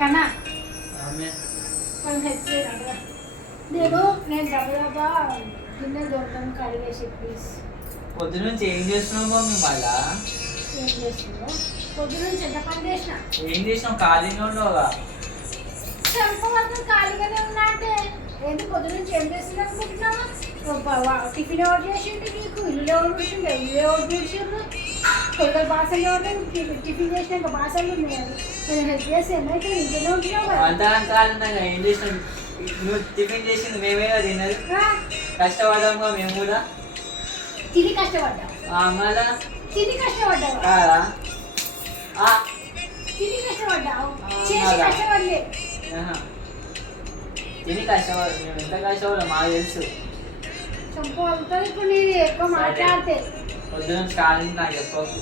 కన్నా ఆమె కొంచెం హెల్ప్ చేయరా నేను దెబ్బ గిన్నెలు దొరకడం కడిగేసి ప్లీజ్. పొద్దు నుంచి ఏం చేస్తున్నావు మమ్మీ మళ్ళా? ఏం చేస్తున్నావు? పొద్దు నుంచి ఎంత పని చేసిన? ఏం చేసినావు? ఖాళీగా ఉండవుగా? చెప్పవద్దు ఖాళీగానే ఉన్నా అంటే ఏంటి పొద్దు నుంచి ఏం చేస్తున్నా అనుకుంటున్నావా? టిఫిన్ ఎవరు చేసిండు నీకు? ఇల్లు ఎవరు చూసిండు? ఇల్లు ఎవరు చూసిండు? కొత్త బాసలు ఎవరు? టిఫిన్ చేసినాక బాసలు ఉన్నాయి. నేను హెల్ప్ చేసి ఏమైతే ఇంట్లోనే ఉంటున్నావు కదా. అంతకాలంగా ఏం చేసినావు? నువ్వు టిఫిన్ చేసింది మేమేగా తిన్నది. కష్టపడ్డాము మేము కూడా. తిని కష్టపడ్డావు మళ్ళా తిని కష్టపడ్డావు కాదా? తిని కష్టపడ్డావు చేసి కష్టపడలే. తిని కష్టపడు. మేము ఎంత కష్టపడ్డాం మాకు తెలుసు. చంపుతుంది ఇప్పుడు నీది ఎక్కువ మాట్లాడితే. పొద్దున ఖాళీ నాకు చెప్పకు.